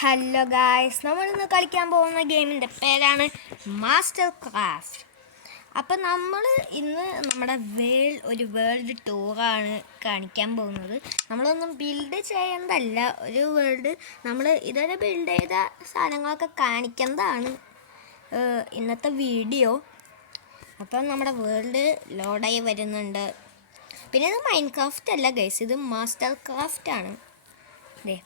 Hello guys, നമ്മളിന്ന് കളിക്കാൻ പോകുന്ന ഗെയിമിൻ്റെ പേരാണ് മാസ്റ്റർ ക്രാഫ്റ്റ്. അപ്പം നമ്മൾ ഇന്ന് നമ്മുടെ ഒരു വേൾഡ് ടൂറാണ് കാണിക്കാൻ പോകുന്നത്. നമ്മളൊന്നും ബിൽഡ് ചെയ്യേണ്ടതല്ല, ഒരു വേൾഡ് നമ്മൾ ഇതുവരെ ബിൽഡ് ചെയ്ത സാധനങ്ങളൊക്കെ കാണിക്കുന്നതാണ് ഇന്നത്തെ വീഡിയോ. അപ്പം നമ്മുടെ വേൾഡ് ലോഡായി വരുന്നുണ്ട്. പിന്നെ ഇത് മൈൻക്രാഫ്റ്റ് അല്ല ഗൈസ്, ഇത് മാസ്റ്റർ ക്രാഫ്റ്റാണ്. അതെ,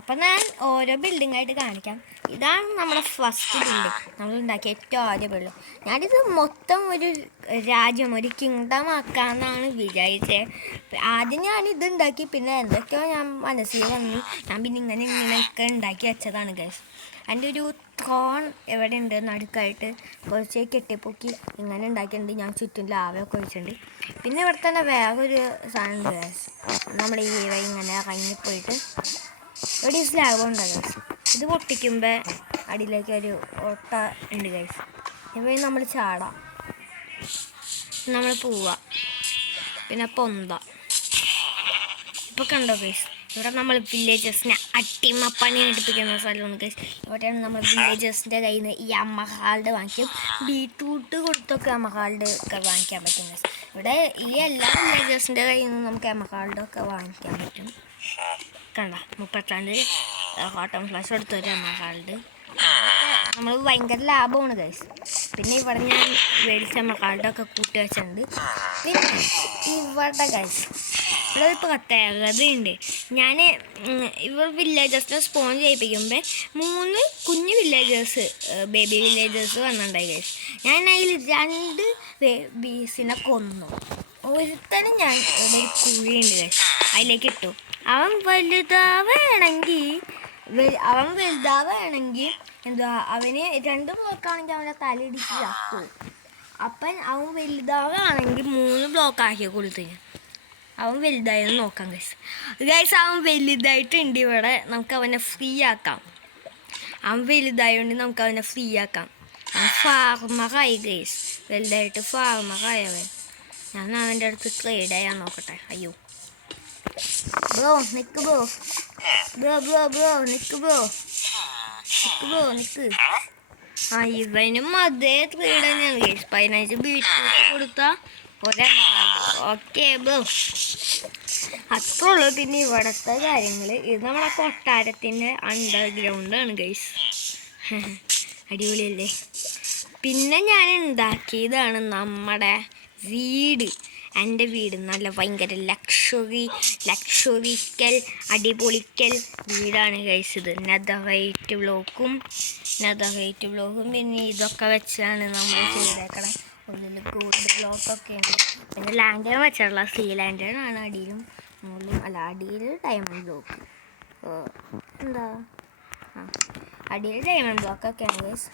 അപ്പം ഞാൻ ഓരോ ബിൽഡിംഗ് ആയിട്ട് കാണിക്കാം. ഇതാണ് നമ്മുടെ ഫസ്റ്റ് ബിൽഡിംഗ്, നമ്മൾ ഉണ്ടാക്കിയ ഏറ്റവും ആദ്യ ബിൽഡിംഗ്. ഞാനിത് മൊത്തം ഒരു രാജ്യം, ഒരു കിങ്ഡം ആക്കാമെന്നാണ് വിചാരിച്ചത്. ആദ്യം ഞാനിത് ഉണ്ടാക്കി, പിന്നെ എന്തൊക്കെയോ ഞാൻ മനസ്സിൽ വന്നു, ഞാൻ പിന്നെ ഇങ്ങനെയൊക്കെ ഉണ്ടാക്കി വെച്ചതാണ് ഗൈസ്. എൻ്റെ ഒരു ത്രോൺ എവിടെ ഉണ്ട് നടുക്കായിട്ട് കുറച്ച് കെട്ടിപ്പൊക്കി ഇങ്ങനെ ഉണ്ടാക്കിയിട്ടുണ്ട്. ഞാൻ ചുറ്റും ലാവയൊക്കെ ഒഴിച്ചിട്ടുണ്ട്. പിന്നെ ഇവിടെ തന്നെ വേറൊരു സാധനം ഉണ്ട് ഗൈസ്, നമ്മുടെ ഈ ഇങ്ങനെ ഇറങ്ങിപ്പോയിട്ട് ഇവിടെ സ്ലാബ് ഉണ്ട് ഗൈസ്. ഇത് പൊട്ടിക്കുമ്പോൾ അടിയിലേക്ക് ഒരു ഓട്ട ഉണ്ട് ഗൈസ്. ഇവിടെ നമ്മൾ ചാടാം, നമ്മൾ പോവുക, പിന്നെ പൊന്ത. ഇപ്പോൾ കണ്ടോ ഗൈസ്, ഇവിടെ നമ്മൾ വില്ലേജസിനെ അട്ടിമപ്പണി എടുപ്പിക്കുന്ന സ്ഥലമാണ് ഗൈസ്. ഇവിടെയാണ് നമ്മൾ വില്ലേജസിൻ്റെ കയ്യിൽ നിന്ന് ഈ അമ്മഹാൾഡ് വാങ്ങിക്കും. ബീട്രൂട്ട് കൊടുത്തൊക്കെ അമ്മഹാൾഡ് ഒക്കെ വാങ്ങിക്കാൻ പറ്റും ഗൈസ്. ഇവിടെ ഈ എല്ലാ വില്ലേജസിൻ്റെ കയ്യിൽ നിന്ന് നമുക്ക് അമ്മഹാൾഡൊക്കെ വാങ്ങിക്കാൻ പറ്റും. കണ്ട 32 കോട്ടൺ ഫ്ലാഷ് എടുത്തൊരു അമ്മഹാൾഡ്. നമ്മൾ ഭയങ്കര ലാഭമാണ് ഗൈസ്. പിന്നെ ഇവിടെ ഞാൻ മേടിച്ച അമ്മഹാൾഡൊക്കെ കൂട്ടി വെച്ചിട്ടുണ്ട്. പിന്നെ ഇവിടെ ഗൈസ് ഇവിടെ ഇപ്പോൾ പ്രത്യേകതയുണ്ട്. ഞാൻ ഇവർ വില്ലേജസിനെ സ്പോൺ ചെയ്യിപ്പിക്കുമ്പോൾ 3 കുഞ്ഞു വില്ലേജേഴ്സ്, ബേബി വില്ലേജേഴ്സ് വന്നിട്ടുണ്ടായി ഗൈസ്. ഞാൻ അതിൽ 2 ബീസിനെ കൊന്നു. ഒരുത്തനും ഞാൻ ഒരു കുഴിയുണ്ട് ഗൈസ്, അതിലേക്ക് ഇട്ടു. അവൻ വലുതാവുകയാണെങ്കിൽ എന്താ, അവന് 2 ബ്ലോക്കാണെങ്കിൽ അവൻ്റെ തലയിടിച്ച് ചത്തു. അപ്പം അവൻ വലുതാവുകയാണെങ്കിൽ 3 ബ്ലോക്ക് ആക്കി കൊടുത്തു. അവൻ വലുതായെന്ന് നോക്കാം ഗൈസ്. അവൻ വലുതായിട്ടുണ്ട്. ഇവിടെ നമുക്ക് അവനെ ഫ്രീ ആക്കാം. അവൻ വലുതായതുകൊണ്ട് നമുക്ക് അവനെ ഫ്രീ ആക്കാം. അവൻ ഫാർമറായി ഗൈസ്, വലുതായിട്ട് ഫാർമറായവൻ. ഞാൻ അവൻ്റെ അടുത്ത് ട്രേഡ് ചെയ്യാൻ നോക്കട്ടെ. അയ്യോ ബ്രോ നിക്ക്, നിക്ക്. ആ ഇവനും അതേ ട്രേഡ് തന്നെയാണ് ഗൈസ്. 15 ബീറ്റ്റൂട്ട് കൊടുത്താൽ ഓക്കെ ബ്രോ, അത്രേ ഉള്ളൂ. പിന്നെ ഇവിടുത്തെ കാര്യങ്ങൾ, ഇത് നമ്മുടെ കൊട്ടാരത്തിൻ്റെ അണ്ടർഗ്രൗണ്ടാണ് ഗൈസ്. അടിപൊളിയല്ലേ. പിന്നെ ഞാൻ ഉണ്ടാക്കിയതാണ് നമ്മുടെ വീട്. എൻ്റെ വീട് നല്ല ഭയങ്കര ലക്ഷറിക്കൽ അടിപൊളിക്കൽ വീടാണ് ഗൈസ്. ഇത് നെതറൈറ്റ് ബ്ലോക്കും പിന്നെ ഇതൊക്കെ വെച്ചാണ് നമ്മൾ ചെയ്തേക്കണേ. ഉള്ളിൽ ഗോൾഡ് ബ്ലോക്കൊക്കെ ഉണ്ട്. പിന്നെ ലാൻഡേൺ വെച്ചിട്ടുള്ള സീ ലാൻഡേൺ ആണ് അടിയിലും മുകളിലും. അല്ല, അടിയിൽ ഡയമണ്ട് ബ്ലോക്ക് എന്താ, അടിയിൽ ഡയമണ്ട് ബ്ലോക്കൊക്കെയാണ് ഗൈസ്.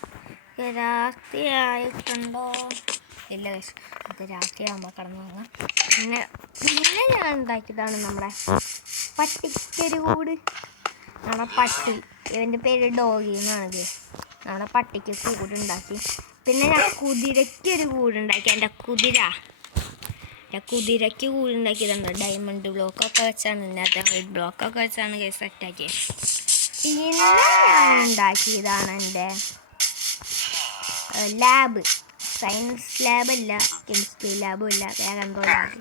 രാത്രിയായിട്ടുണ്ടോ? ഇല്ല ഗൈസ്, നമുക്ക് രാത്രിയാകുമ്പോൾ കടന്നു പോകാം. പിന്നെ ഞാൻ ഉണ്ടാക്കിയതാണ് നമ്മുടെ പട്ടിക്കൊരു കൂട്. നമ്മുടെ പട്ടി, ഇവൻ്റെ പേര് ഡോഗി എന്നാണ് ഗൈസ്. നമ്മുടെ പട്ടിക്ക് കൂടുണ്ടാക്കി. പിന്നെ ഞാൻ കുതിരയ്ക്കൊരു കൂടുണ്ടാക്കി. എൻ്റെ കുതിരയ്ക്ക് കൂടുണ്ടാക്കിയതുണ്ട്. ഡയമണ്ട് ബ്ലോക്കൊക്കെ വെച്ചാണ്, വൈറ്റ് ബ്ലോക്കൊക്കെ വെച്ചാണ് ഗൈസ് സെറ്റാക്കിയത്. പിന്നെ ഞാൻ ഉണ്ടാക്കിയതാണ് എൻ്റെ ലാബ്. സയൻസ് ലാബല്ല, കെമിസ്ട്രി ലാബും അല്ല, വേറെ എന്തോ ലാബ്.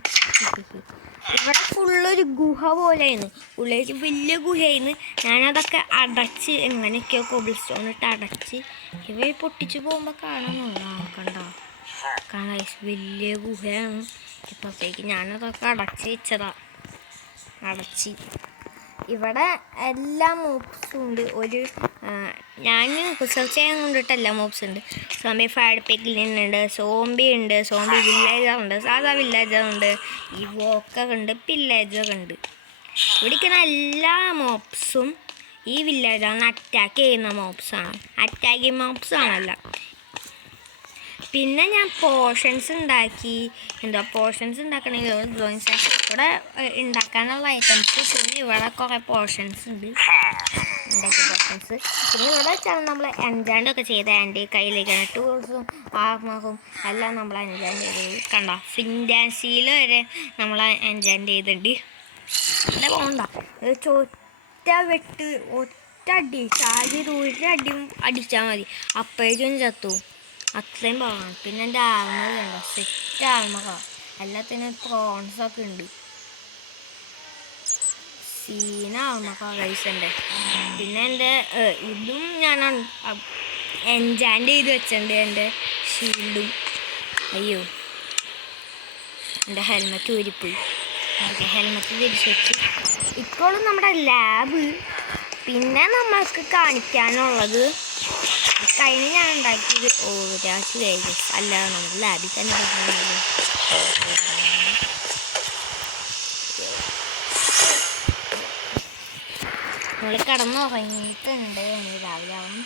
ഇവിടെ ഫുള്ളൊരു ഗുഹ പോലെയായിരുന്നു, ഉള്ളിലേക്ക് വലിയ ഗുഹയായിരുന്നു. ഞാനതൊക്കെ അടച്ച് എങ്ങനെയൊക്കെയോ കോബിൾ സ്റ്റോൺ ഇട്ട് അടച്ച്. ഇവ പൊട്ടിച്ച് പോകുമ്പോൾ കണ്ടോ വലിയ ഗുഹയാണ്. ഇപ്പോഴത്തേക്ക് ഞാനതൊക്കെ അടച്ച് വെച്ചതാണ്. ഇവിടെ എല്ലാ മോബ്സും ഉണ്ട്. ഞാൻ റിസർച്ച് ചെയ്യാൻ കൊണ്ടിട്ട് എല്ലാ മോബ്സ് ഉണ്ട്. സോംബി ഫയർ പെഗ്ലിൻ ഉണ്ട്, സോംബി വില്ലേജർ ഉണ്ട്, സാധാ വില്ലേജർ ഉണ്ട്, ഈ വോക്കർ ഉണ്ട്, പില്ലേജർ ഉണ്ട്. ഇവിടേക്കുന്ന എല്ലാ മോബ്സും ഈ വില്ലേജറിന് അറ്റാക്ക് ചെയ്യുന്ന മോബ്സാണ്, അറ്റാക്കിങ് മോബ്സാണല്ല. പിന്നെ ഞാൻ പോർഷൻസ് ഉണ്ടാക്കി. പോർഷൻസ് ഉണ്ടാക്കണമെങ്കിൽ ഇവിടെ ഉണ്ടാക്കാനുള്ള ഐറ്റംസ്. പിന്നെ ഇവിടെ കുറേ പോർഷൻസ് ഉണ്ട്, ഉണ്ടാക്കിയ പോർഷൻസ്. പിന്നെ ഇവിടെ വെച്ചാണ് നമ്മൾ എൻജാൻഡൊക്കെ ചെയ്ത എൻ്റെ കയ്യിലേക്കാണ് ടൂൾസും ആർമറും എല്ലാം നമ്മൾ എൻജാൻഡ് ചെയ്തത്. കണ്ടോ, ഫിൻഡ് ആൻഡ് സീൽ വരെ നമ്മൾ എൻജാൻഡ് ചെയ്തിട്ടുണ്ട്. അല്ല പോകണ്ട, ഒറ്റ ഒറ്റ ചാടി ഒരടിയും അടിച്ചാൽ മതി, അപ്പോഴേക്കും ചത്തു. അത്രയും പോകണം. പിന്നെ എൻ്റെ ആർമർ കണ്ടോ, സെറ്റ് ആർമറാണ്. എല്ലാത്തിനും പ്രോൺസൊക്കെ ഉണ്ട്. സീന ആർമറാണ് കഴിച്ചെൻ്റെ. പിന്നെ എൻ്റെ ഇതും ഞാൻ എൻജാൻഡ് ചെയ്ത് വെച്ചിട്ടുണ്ട്, എൻ്റെ ഷീൽഡും. അയ്യോ, എൻ്റെ ഹെൽമെറ്റ് ഊരിപ്പോയി. ഹെൽമെറ്റ് തിരിച്ചു വെച്ച്. ഇപ്പോഴും നമ്മുടെ ലാബ്. പിന്നെ നമ്മൾക്ക് കാണിക്കാനുള്ളത് കഴിഞ്ഞ് ഞാൻ ഉണ്ടാക്കിയത് ഒരാൾക്ക് വേഗം അല്ല, നമ്മുടെ ലാബിൽ തന്നെ പറഞ്ഞല്ലോ. നമ്മൾ കിടന്നുറങ്ങിയിട്ടുണ്ട്. രാവിലെ ആവും,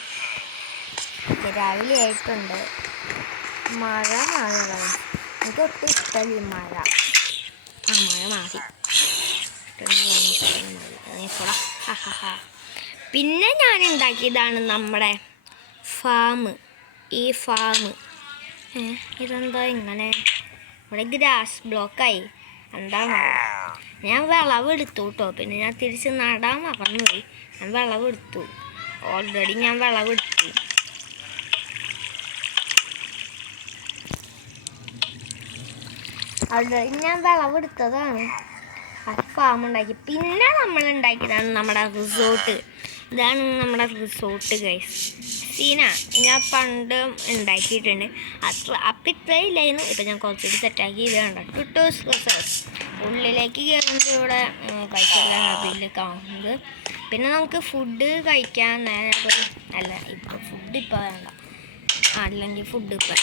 രാവിലെ ആയിട്ടുണ്ട്. മഴ എനിക്ക് ഒട്ടും ഇഷ്ടമല്ല മഴ. മഴ മാറി. പിന്നെ ഞാൻ ഉണ്ടാക്കിയതാണ് നമ്മുടെ ഫാം. ഈ ഫാം ഇതെന്താ ഇങ്ങനെ, ഇവിടെ ഗ്രാസ് ബ്ലോക്കായി എന്താണ്. ഞാൻ വിളവെടുത്തു കേട്ടോ. പിന്നെ ഞാൻ തിരിച്ച് നടാൻ മറന്നുപോയി. ഞാൻ വിളവെടുത്തു, ഓൾറെഡി ഞാൻ വിളവെടുത്തു. ഓൾറെഡി ഞാൻ വിളവെടുത്തതാണ്. അത് ഫാം ഉണ്ടാക്കി. പിന്നെ നമ്മൾ ഉണ്ടാക്കിയതാണ് നമ്മുടെ റിസോർട്ട്. ഇതാണ് നമ്മുടെ റിസോർട്ട് ഗൈസ്. സീന ഞാൻ പണ്ട് ഉണ്ടാക്കിയിട്ടുണ്ട്. അപ്പം ഇത്രയില്ലായിരുന്നു. ഇപ്പം ഞാൻ കുറച്ചുകൂടി സെറ്റാക്കി. ഇത് കണ്ടോ, ടുട്ടൂസ് റിസോർട്ട്. ഉള്ളിലേക്ക് കയറുന്നത് ഇവിടെ കഴിച്ചിട്ടാണ് ബില്ല് കാണുന്നത്. പിന്നെ നമുക്ക് ഫുഡ് കഴിക്കാൻ നേരം അല്ല, ഇപ്പോൾ ഫുഡ് ഇപ്പോൾ വേണ്ട, അല്ലെങ്കിൽ ഫുഡ് ഇപ്പം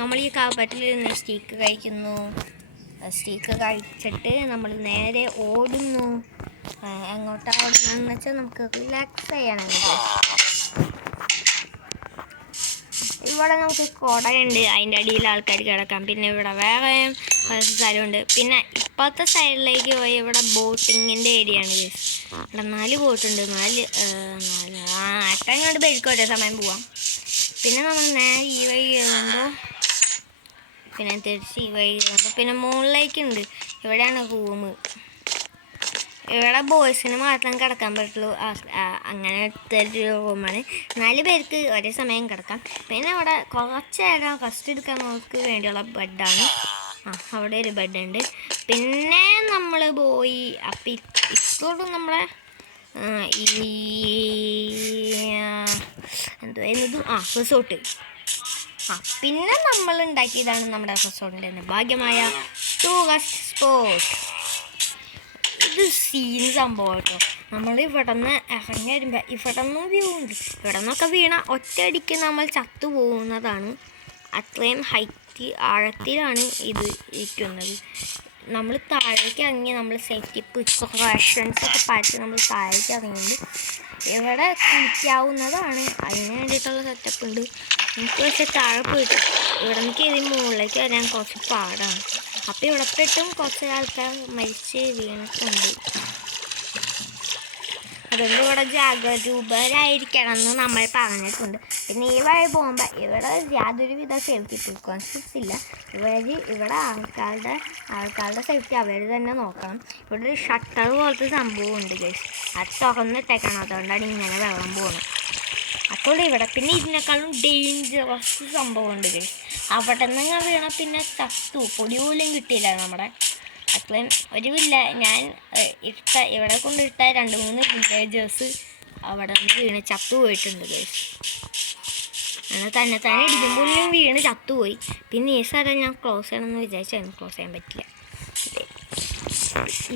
നമ്മൾ ഈ കാപ്പറ്റിലിരുന്ന് സ്റ്റീക്ക് കഴിക്കുന്നു. സ്റ്റീക്ക് കഴിച്ചിട്ട് നമ്മൾ നേരെ ഓടുന്നു. എങ്ങോട്ടാണ് ഓടുന്നതെന്ന് വെച്ചാൽ നമുക്ക് റിലാക്സ് ചെയ്യണമെങ്കിൽ ഇവിടെ നമുക്ക് കുടയുണ്ട്, അതിൻ്റെ അടിയിൽ ആൾക്കാർ കിടക്കാം. പിന്നെ ഇവിടെ വേറെ സ്ഥലമുണ്ട്. പിന്നെ ഇപ്പോഴത്തെ സൈഡിലേക്ക് പോയി ഇവിടെ ബോട്ടിങ്ങിൻ്റെ ഏരിയ ആണ്. ഇവിടെ 4 ബോട്ടുണ്ട്. 4 അട്ടം ഇങ്ങോട്ട് ബെരിക്കോട്ടെ സമയം പോവാം. പിന്നെ നമ്മൾ നേരെ ഈ വഴി കയറുമ്പോൾ പിന്നെ തിരിച്ച് ഈ വഴി കയറുമ്പോൾ പിന്നെ മുകളിലേക്കുണ്ട്. ഇവിടെയാണ് റൂം. ഇവിടെ ബോയ്സിന് മാത്രം കിടക്കാൻ പറ്റുള്ളൂ. അങ്ങനത്തെ ഒരു റൂമാണ്. 4 പേർക്ക് ഒരേ സമയം കിടക്കാം. പിന്നെ ഇവിടെ കുറച്ച് നേരം റെസ്റ്റ് എടുക്കുന്നവർക്ക് വേണ്ടിയുള്ള ബെഡാണ്. അവിടെ ഒരു ബെഡുണ്ട്. പിന്നെ നമ്മൾ പോയി അപ്പം ഇപ്പോഴും നമ്മളെ എന്തുവായിരുന്നു റിസോർട്ട്. പിന്നെ നമ്മൾ ഉണ്ടാക്കിയതാണ് നമ്മുടെ റിസോർട്ടിൻ്റെ ഭാഗ്യമായ ടൂറിസ്റ്റ് സ്പോട്ട്. ഇത് സീൻ സംഭവം കേട്ടോ. നമ്മൾ ഇവിടെ നിന്ന് ഇറങ്ങി വരുമ്പോൾ ഇവിടെ നിന്നും വ്യൂ ഉണ്ട്. ഇവിടെ നിന്നൊക്കെ വീണ ഒറ്റയടിക്ക് നമ്മൾ ചത്തു പോകുന്നതാണ്. അത്രയും ആഴത്തിലാണ് ഇത് ഇരിക്കുന്നത്. നമ്മൾ താഴേക്ക് ഇറങ്ങി നമ്മൾ സേഫ്റ്റി പ്രിക്കോഷൻസ് ഒക്കെ പാലിച്ച് നമ്മൾ താഴേക്ക് ഇറങ്ങിയിട്ട് ഇവിടെ കുളിക്കാവുന്നതാണ്. അതിന് വേണ്ടിയിട്ടുള്ള സെറ്റപ്പ് ഉണ്ട്. എനിക്ക് പക്ഷേ താഴെ പോയിട്ട് ഇവിടെ നിന്ന് കയറി മുകളിലേക്ക് വരാൻ കുറച്ച് പാടാണ്. അപ്പം ഇവിടെ പോയിട്ടും കുറച്ച് ആൾക്കാർ മരിച്ച് വീണിട്ടുണ്ട്. അതുകൊണ്ട് ഇവിടെ ജാഗരൂകരായിരിക്കണം എന്ന് നമ്മൾ പറഞ്ഞിട്ടുണ്ട്. പിന്നെ ഈ വഴി പോകുമ്പോൾ ഇവിടെ യാതൊരുവിധ സേഫ്റ്റി പ്രിക്കോഷൻസ് ഇല്ല. ഇവിടെ ആൾക്കാരുടെ സേഫ്റ്റി അവർ തന്നെ നോക്കണം. ഇവിടെ ഒരു ഷട്ടർ പോലത്തെ സംഭവം ഉണ്ട് ഗൈസ്. അത് തുറന്നിട്ടേക്കണം. അതുകൊണ്ടാണ് ഇങ്ങനെ വെള്ളം പോകുന്നത്. അപ്പോൾ ഇവിടെ പിന്നെ ഇതിനേക്കാളും ഡേഞ്ചറസ് സംഭവമുണ്ട് ഗൈസ്. അവിടെ നിന്ന് വീണാൽ പിന്നെ ചത്തു, പൊടി പോലും കിട്ടിയില്ല നമ്മുടെ. അത്രയും ഒരുവില്ല. ഞാൻ ഇവിടെ കൊണ്ടിട്ട 2-3 വില്ലേജേഴ്സ് അവിടെ നിന്ന് വീണ് ചത്തുപോയിട്ടുണ്ട് ഗൈസ്. അങ്ങനെ തന്നെ ഇടിക്കുമ്പോഴും വീണ് ചത്തുപോയി. പിന്നെ ഈ സ്ഥലം ഞാൻ ക്ലോസ് ചെയ്യണമെന്ന് വിചാരിച്ചായിരുന്നു, ക്ലോസ് ചെയ്യാൻ പറ്റില്ല.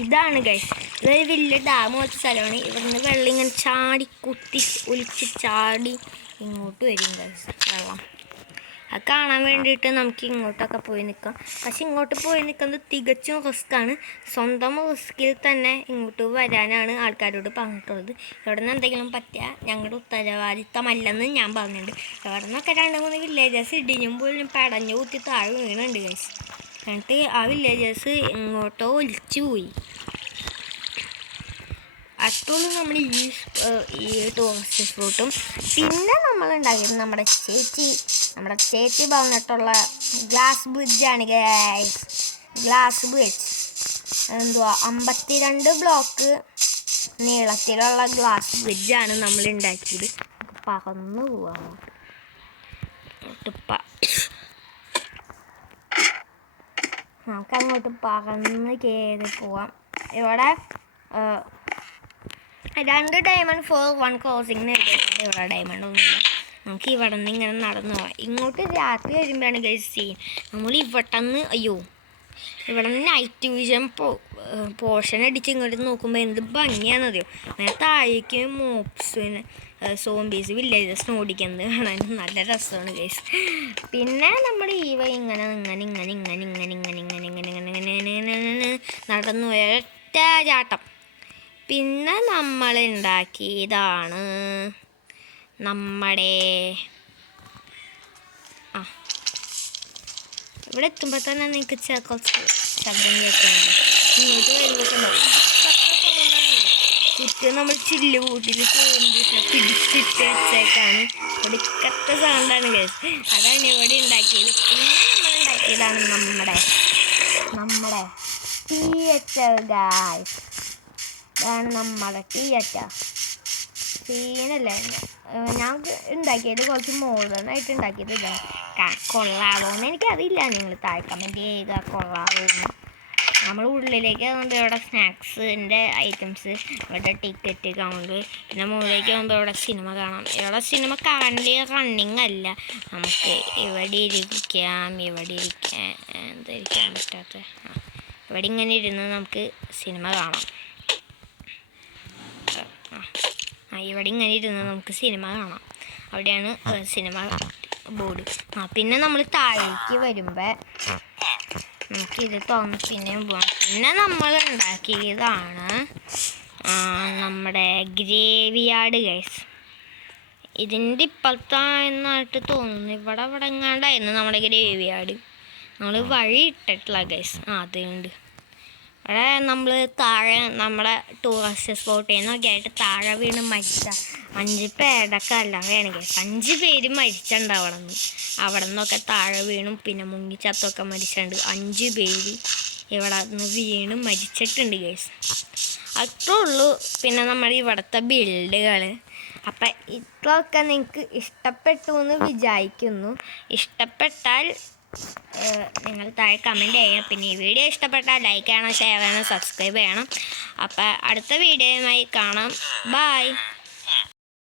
ഇതാണ് ഗൈസ്, ഇതൊരു വലിയ ഡാം പോലത്തെ സ്ഥലമാണ്. ഇവിടുന്ന് വെള്ളം ഇങ്ങനെ ചാടി കുത്തി ഒലിച്ച് ചാടി ഇങ്ങോട്ട് വരും ഗൈസ് വെള്ളം. അത് കാണാൻ വേണ്ടിയിട്ട് നമുക്ക് ഇങ്ങോട്ടൊക്കെ പോയി നിൽക്കാം. പക്ഷെ ഇങ്ങോട്ട് പോയി നിൽക്കുന്നത് തികച്ചും റിസ്ക്കാണ്. സ്വന്തം റിസ്കിൽ തന്നെ ഇങ്ങോട്ട് വരാനാണ് ആൾക്കാരോട് പറഞ്ഞിട്ടുള്ളത്. ഇവിടെ നിന്ന് എന്തെങ്കിലും പറ്റിയാൽ ഞങ്ങളുടെ ഉത്തരവാദിത്തമല്ലെന്ന് ഞാൻ പറഞ്ഞിട്ടുണ്ട്. ഇവിടെ നിന്നൊക്കെ 2-3 വില്ലേജേഴ്സ് ഇടിഞ്ഞും പോലും പടഞ്ഞു കുത്തി താഴെ വീണുണ്ട് ഗൈസ്. എന്നിട്ട് ആ വില്ലേജേഴ്സ് ഇങ്ങോട്ടോ ഒലിച്ചു പോയി. അത്തോളം നമ്മൾ ഈ ടൂറിസ്റ്റ് സ്പോട്ടും പിന്നെ നമ്മൾ ഉണ്ടാക്കിയത് നമ്മുടെ ചേച്ചി പറഞ്ഞിട്ടുള്ള ഗ്ലാസ് ബ്രിഡ്ജാണ് ഗൈസ്. ഗ്ലാസ് ബ്രിഡ്ജ് എന്തുവാ 52 ബ്ലോക്ക് നീളത്തിലുള്ള ഗ്ലാസ് ബ്രിഡ്ജാണ് നമ്മൾ ഉണ്ടാക്കിയത്. പറന്നു പോവാം നമുക്കങ്ങോട്ട് പറന്ന് കയറി പോവാം. ഇവിടെ 2 ഡയമണ്ട് ഫോർ 1 ക്രോസിംഗ് എഴുതിയിട്ടുണ്ട്. ഇവിടെ ഡയമണ്ട് ഒന്നുമില്ല. നമുക്ക് ഇവിടെ നിന്ന് ഇങ്ങനെ നടന്നു പോവാം. ഇങ്ങോട്ട് രാത്രി വരുമ്പോഴാണ് ഗൈസ് സീൻ. നമ്മൾ ഇവിടെ നിന്ന് ഇവിടെ നിന്ന് നൈറ്റ് വിഷൻ പോർഷൻ അടിച്ച് ഇങ്ങോട്ട് നോക്കുമ്പോൾ എന്ത് ഭംഗിയാണെന്നറിയോ. നേരെ താഴേക്ക് മോപ്സിന് സോംബീസ് വില്ലേജസ് ഓടിക്കുന്നത് കാണാൻ നല്ല രസമാണ് ഗൈസ്. പിന്നെ നമ്മൾ ഇങ്ങനെ നടന്നു പോയ ഒറ്റ ചാട്ടം. പിന്നെ നമ്മൾ ഉണ്ടാക്കിയതാണ് നമ്മുടെ ഇവിടെ എത്തുമ്പോൾ തന്നെ നിങ്ങൾക്ക് കുറച്ച് ശബ്ദം കേൾക്കുന്നുണ്ട്. ഇങ്ങോട്ട് വരുമ്പോൾ ചുറ്റും നമ്മൾ ചില്ല് കൂട്ടിൽ സോംബീസിനെ പിടിച്ചിട്ട് വെച്ചേക്കാണ്. ഒടുക്കത്തെ സൗണ്ടാണ് ഗൈസ്. അതാണ് ഇവിടെ ഉണ്ടാക്കിയത്. പിന്നെ നമ്മൾ ഉണ്ടാക്കിയതാണ് നമ്മുടെ തിയേറ്റർ ഗൈസ്. ഇതാണ് നമ്മുടെ തിയേറ്റർ. സീനല്ലേ. ഞാൻ ഉണ്ടാക്കിയത് കുറച്ച് മോഡേൺ ആയിട്ട് ഉണ്ടാക്കിയത് ഇതാണ്. കൊള്ളാവോന്ന് എനിക്കറിയില്ല. നിങ്ങൾ താഴെ കമൻറ്റ് ചെയ്യുക കൊള്ളാവോന്ന്. നമ്മൾ ഉള്ളിലേക്ക് ആകുമ്പോൾ ഇവിടെ സ്നാക്സിൻ്റെ ഐറ്റംസ്, ഇവിടെ ടിക്കറ്റ് കൗണ്ട്, പിന്നെ മുകളിലേക്ക് ആകുമ്പോൾ ഇവിടെ സിനിമ കാണാം. ഇവിടെ സിനിമ റണ്ണിങ് അല്ല. നമുക്ക് ഇവിടെ ഇരിക്കാൻ പറ്റാത്ത ഇവിടെ ഇങ്ങനെ ഇരുന്ന് നമുക്ക് സിനിമ കാണാം. ഇവിടെ ഇങ്ങനെ ഇരുന്ന് നമുക്ക് സിനിമ കാണാം. അവിടെയാണ് സിനിമ ബോർഡ്. പിന്നെ നമ്മൾ താഴേക്ക് വരുമ്പോൾ നമുക്കിത് തോന്നും പിന്നെയും പോകാം. പിന്നെ നമ്മൾ ഉണ്ടാക്കിയതാണ് നമ്മുടെ ഗ്രേവിയാർഡ് ഗൈസ്. ഇതിൻ്റെ ഇപ്പുറത്താ എന്നായിട്ട് തോന്നുന്നു. ഇവിടെ എങ്ങാണ്ടായിരുന്നു നമ്മുടെ ഗ്രേവിയാർഡ്. നമ്മൾ വഴി ഇട്ടിട്ടില്ല ഗൈസ്. അതുണ്ട് അവിടെ നമ്മൾ താഴെ നമ്മുടെ ടൂറിസ്റ്റ് സ്പോട്ടിൽ നിന്നൊക്കെ ആയിട്ട് താഴെ വീണ് മരിച്ച 5 പേരുടെ കല്ലറയാണ് ഗൈസ്. 5 പേര് മരിച്ചിട്ടുണ്ട് അവിടെ നിന്നൊക്കെ താഴെ വീണും പിന്നെ മുങ്ങിച്ചത്തൊക്കെ മരിച്ചിട്ടുണ്ട്. 5 പേര് ഇവിടെ നിന്ന് വീണ് മരിച്ചിട്ടുണ്ട് ഗൈസ്. അത്രേ ഉള്ളൂ. പിന്നെ നമ്മുടെ ഇവിടുത്തെ ബിൽഡുകൾ. അപ്പം ഇതൊക്കെ നിങ്ങൾക്ക് ഇഷ്ടപ്പെട്ടു എന്ന് വിചാരിക്കുന്നു. ഇഷ്ടപ്പെട്ടാൽ നിങ്ങൾ താഴെ കമൻറ്റ് ചെയ്യണം. പിന്നെ ഈ വീഡിയോ ഇഷ്ടപ്പെട്ടാൽ ലൈക്ക് ചെയ്യണം, ഷെയർ ചെയ്യണം, സബ്സ്ക്രൈബ് ചെയ്യണം. അപ്പം അടുത്ത വീഡിയോയുമായി കാണാം. ബൈ.